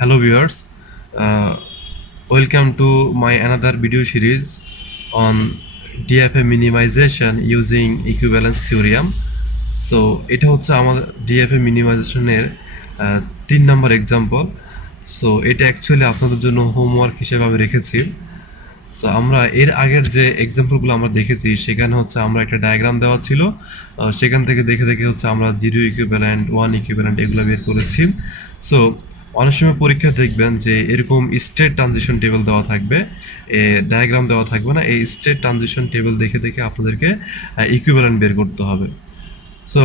Hello viewers, uh, welcome to my another video series on DFA minimization using equivalence theorem. So এটা হচ্ছে আমাদের DFA minimization এর 3 নম্বর example. So এটা actually আপনাদের জন্য হোমওয়ার্ক হিসেবে আমি রেখেছি। সো আমরা এর আগের যে এক্সাম্পলগুলো আমরা দেখেছি সেখানে হচ্ছে আমরা একটা ডায়াগ্রাম দেওয়া ছিল, সেখান থেকে দেখে দেখে হচ্ছে আমরা 0 ইকুইভ্যালেন্ট 1 ইকুইভ্যালেন্ট এগুলো বের করেছি। সো অনেক সময় পরীক্ষা দেখবেন যে এরকম স্টেট ট্রানজিশন টেবিল দেওয়া থাকবে, ডায়াগ্রাম দেওয়া থাকবে না, এই স্টেট ট্রানজিশন টেবিল দেখে দেখে আপনাদেরকে ইকুইভ্যালেন্ট বের করতে হবে। সো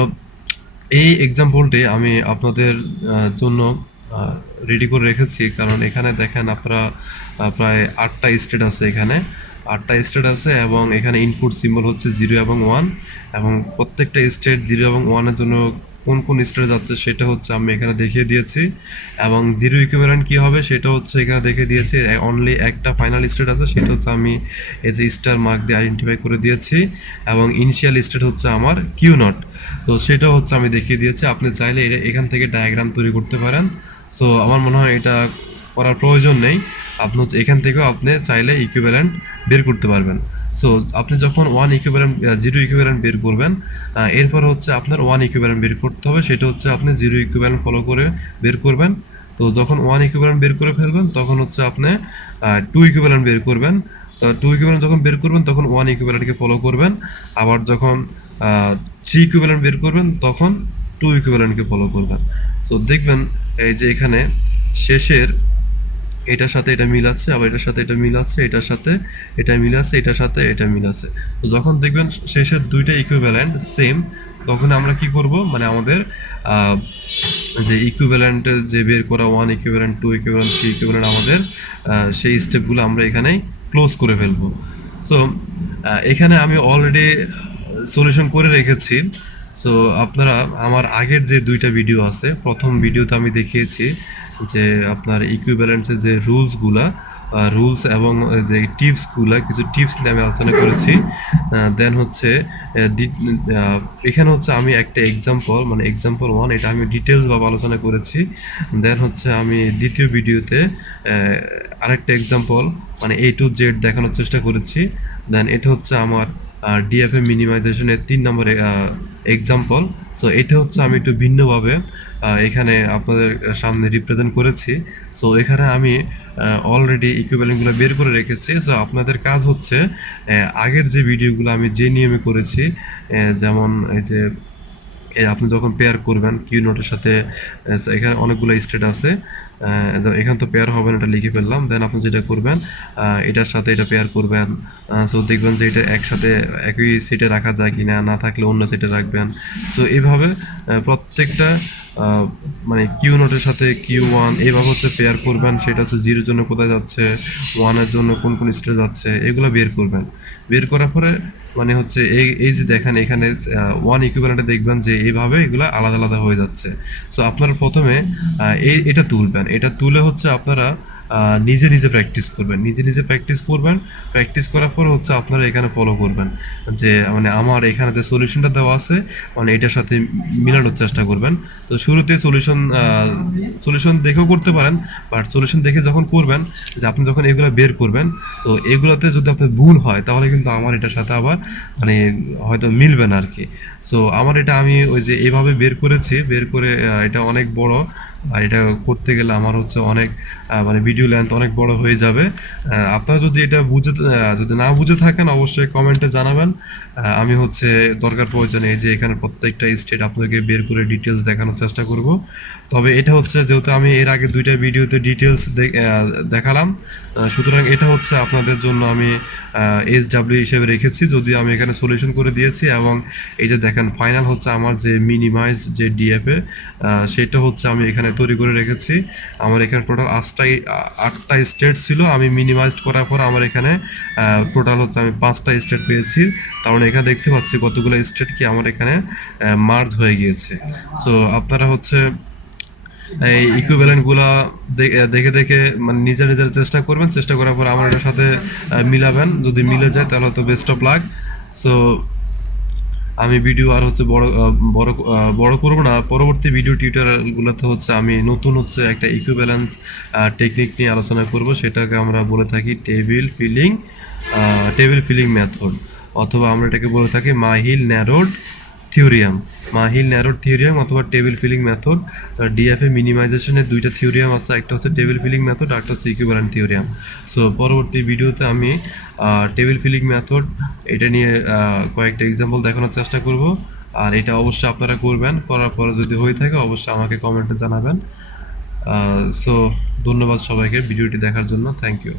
এই এক্সাম্পলটি আমি আপনাদের জন্য রেডি করে রেখেছি, কারণ এখানে দেখেন আপনারা প্রায় 8টা স্টেট আছে, এখানে 8টা স্টেট আছে এবং এখানে ইনপুট সিম্বল হচ্ছে 0 এবং 1 এবং প্রত্যেকটা স্টেট 0 এবং 1 এর জন্য কোন কোন স্টেট যাচ্ছে সেটা হচ্ছে আমি এখানে দেখিয়ে দিয়েছি এবং 0 ইকুইভ্যালেন্ট কি হবে সেটা হচ্ছে এখানে দেখিয়ে দিয়েছি। অনলি একটা ফাইনাল স্টেট আছে, সেটা হচ্ছে আমি এই যে স্টার মার্ক দিয়ে আইডেন্টিফাই করে দিয়েছি এবং ইনিশিয়াল স্টেট হচ্ছে আমার কিউ নট, তো সেটা হচ্ছে আমি দেখিয়ে দিয়েছি। আপনি চাইলে এখান থেকে ডায়াগ্রাম তৈরি করতে পারেন। সো আমার মনে হয় এটা করার প্রয়োজন নেই, আপনি হচ্ছে এখান থেকেও আপনি চাইলে ইকুইভ্যালেন্ট বের করতে পারবেন। সো আপনি যখন 1 ইকুইভ্যালেন্ট 0 ইকুইভ্যালেন্ট বের করবেন, এরপর হচ্ছে আপনার 1 ইকুইভ্যালেন্ট বের করতে হবে, সেটা হচ্ছে আপনি 0 ইকুইভ্যালেন্ট ফলো করে বের করবেন। তো যখন 1 ইকুইভ্যালেন্ট বের করে ফেলবেন তখন হচ্ছে আপনি 2 ইকুইভ্যালেন্ট বের করবেন। তো 2 ইকুইভ্যালেন্ট যখন বের করবেন তখন 1 ইকুইভ্যালেন্টকে ফলো করবেন। আবার যখন 3 ইকুইভ্যালেন্ট বের করবেন তখন 2 ইকুইভ্যালেন্টকে ফলো করবেন। সো দেখবেন এই যে এখানে শেষের এটার সাথে এটা মিল আছে, আবার এটার সাথে এটা মিল আছে, এটার সাথে এটা মিল আছে, এটার সাথে এটা মিল আছে। তো যখন দেখবেন শেষের দুইটা ইকুইভ্যালেন্ট সেম, তখন আমরা কি করব, মানে আমাদের যে ইকুইভ্যালেন্টের যে বের করা 1 ইকুইভ্যালেন্ট 2 ইকুইভ্যালেন্ট 3 ইকুইভ্যালেন্ট আমাদের সেই স্টেপগুলো আমরা এখানেই ক্লোজ করে ফেলবো। সো এখানে আমি অলরেডি সলিউশন করে রেখেছি। সো আপনারা আমার আগের যে দুইটা ভিডিও আছে, প্রথম ভিডিওতে আমি দেখিয়েছি যে আপনার ইকুইভ্যালেন্সের যে রুলস এবং যে টিপসগুলা, কিছু টিপস নিয়ে আমি আলোচনা করেছি। দেন হচ্ছে এখানে হচ্ছে আমি একটা এক্সাম্পল, মানে এক্সাম্পল 1, এটা আমি ডিটেলস ভাবে আলোচনা করেছি। দেন হচ্ছে আমি দ্বিতীয় ভিডিওতে আরেকটা এক্সাম্পল মানে A to Z দেখানোর চেষ্টা করেছি। দেন এটা হচ্ছে আমার ডিএফএ মিনিমাইজেশনের 3 নম্বর এক্সাম্পল। সো এটা হচ্ছে আমি একটু ভিন্নভাবে এখানে আপনাদের সামনে রিপ্রেজেন্ট করেছি। সো এখানে আমি অলরেডি ইকুইভ্যালেন্টগুলো বের করে রেখেছি। সো আপনাদের কাজ হচ্ছে আগের যে ভিডিওগুলো আমি যে নিয়মে করেছি, যেমন এই যে আপনি যখন পেয়ার করবেন কিউ নোটের সাথে, এখানে অনেকগুলো স্টেট আছে, এখানে তো পেয়ার হবে না, এটা লিখে ফেললাম। দেন আপনি যেটা করবেন এটার সাথে এটা পেয়ার করবেন। সো দেখবেন যে এটা একসাথে একই সেটে রাখা যায় কিনা, না থাকলে অন্য সেটে রাখবেন। সো এইভাবে প্রত্যেকটা মানে কিউ নোটের সাথে Q1 এইভাবে হচ্ছে পেয়ার করবেন। সেটা হচ্ছে 0-এর জন্য কোথায় যাচ্ছে, 1-এর জন্য কোন কোন স্টেটে যাচ্ছে, এগুলো বের করবেন। বের করার পরে মানে হচ্ছে এই যে দেখেন এখানে 1 ইকুইভ্যালেন্টে দেখবেন যে এইভাবে এগুলো আলাদা আলাদা হয়ে যাচ্ছে। সো আপনারা প্রথমে এটা তুলবেন, এটা তুলে হচ্ছে আপনারা নিজে নিজে প্র্যাকটিস করবেন, প্র্যাকটিস করার পর হচ্ছে আপনারা এখানে ফলো করবেন যে মানে আমার এখানে যে সলিউশনটা দেওয়া আছে মানে এটার সাথে মিলানোর চেষ্টা করবেন। তো শুরুতে সলিউশন দেখেও করতে পারেন, বাট সলিউশন দেখে যখন করবেন, যে আপনি যখন এগুলো বের করবেন, তো এগুলোতে যদি আপনার ভুল হয় তাহলে কিন্তু আমার এটার সাথে আবার মানে হয়তো মিলবে না আর কি। সো আমার এটা আমি ওই যে এভাবে বের করেছি, বের করে এটা অনেক বড়, আর এটা করতে গেলে আমার হচ্ছে অনেক মানে ভিডিও লেন্থ অনেক বড় হয়ে যাবে। আপনারা যদি এটা যদি না বুঝে থাকেন অবশ্যই কমেন্টে জানাবেন। আমি হচ্ছে দরকার প্রয়োজনে এই যে এখানে প্রত্যেকটা স্টেট আপনাকে বের করে ডিটেলস দেখানোর চেষ্টা করব। তবে এটা হচ্ছে যেহেতু আমি এর আগে দুইটা ভিডিওতে ডিটেলস দেখালাম, সুতরাং এটা হচ্ছে আপনাদের জন্য আমি SW হিসেবে রেখেছি, যদি আমি এখানে সলিউশন করে দিয়েছি। এবং এই যে দেখেন ফাইনাল হচ্ছে আমার যে মিনিমাইজ যে ডিএফএ, সেটা হচ্ছে আমি এখানে তৈরি করে রেখেছি। আমার এখানে টোটাল 8টা স্টেট ছিল, আমি মিনিমাইজড করার পর আমার এখানে টোটাল হচ্ছে আমি 5টা স্টেট পেয়েছি। কারণ এখানে দেখতে পাচ্ছি কতগুলো স্টেট কি আমার এখানে মার্জ হয়ে গিয়েছে। সো আপনারা হচ্ছে এই ইকুইভ্যালেন্টগুলো দেখে দেখে মানে নিজের চেষ্টা করবেন, চেষ্টা করার পর আমার এটার সাথে মিলাবেন। যদি মিলে যায় তাহলে তো বেস্ট অফ লাক। সো আমি ভিডিও আর হচ্ছে বড় করব না। পরবর্তী ভিডিও টিউটোরিয়ালগুলোতে হচ্ছে আমি নতুন হচ্ছে একটা ইকুইভ্যালেন্স টেকনিক নিয়ে আলোচনা করব, সেটাকে আমরা বলে থাকি টেবিল ফিলিং মেথড, অথবা আমরা এটাকে বলে থাকি myhill-nerode থিওরিয়াম। myhill-nerode থিওরিয়াম অথবা টেবিল ফিলিং মেথড। ডিএফএ মিনিমাইজেশনের দুইটা থিওরিয়াম আছে, একটা হচ্ছে টেবিল ফিলিং মেথড, একটা হচ্ছে ইকুইভ্যালেন্ট থিওরিয়াম। সো পরবর্তী ভিডিওতে আমি টেবিল ফিলিং মেথড এটা নিয়ে কয়েকটা এক্সাম্পল দেখানোর চেষ্টা করব। আর এটা অবশ্যই আপনারা করবেন, করার পরে যদি হয়ে থাকে অবশ্যই আমাকে কমেন্টে জানাবেন। সো ধন্যবাদ সবাইকে ভিডিওটি দেখার জন্য। Thank you.